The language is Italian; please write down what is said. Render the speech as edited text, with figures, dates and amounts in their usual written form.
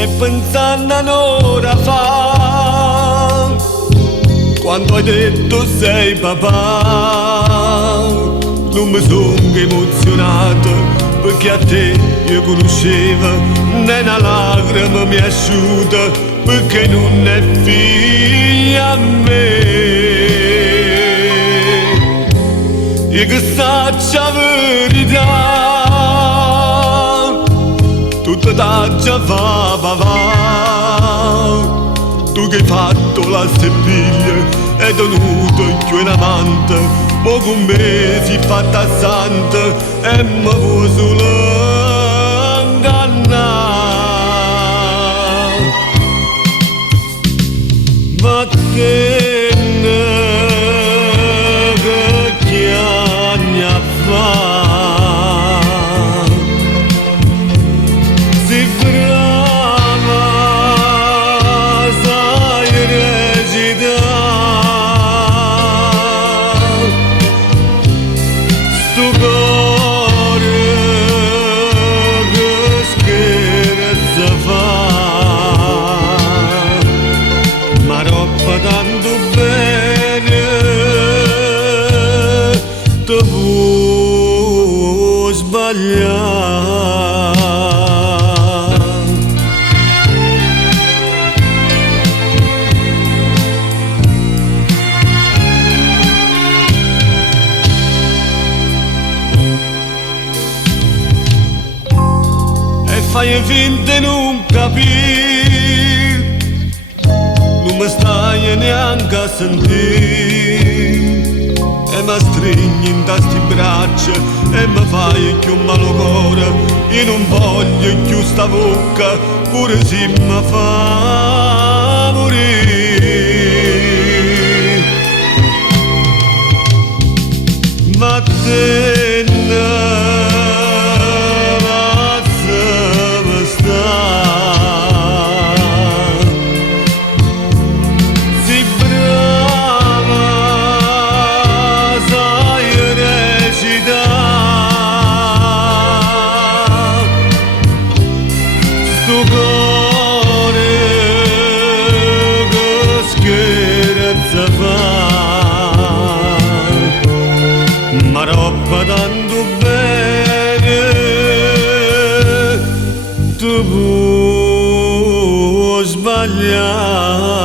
e pensando a un'ora fa, quando hai detto sei papà, non mi sono emozionato perché a te io conoscevo, né una lacrima mi asciuta perché non è figlia a me. Io che saccio la verità, tutta da già va va. Tu che hai fatto la stepiglia e tenuto più in amante, mo con me si fatta santa e mi vuoi solo ingannare. Ma che anni a fa si brava sai recitare sto cuore che scherza fa, ma roba tanto bene te può sbagliare. E fai finta di non capire, non mi stai neanche a sentire, e mi stringi in tasti braccia e mi fai più malumore. Io non voglio più sta bocca pure se mi fa morire. Ma te lasciami stare, si brava sai recitare sto cuore che scherza fa, ma roba tanto bene tu puoi sbagliare.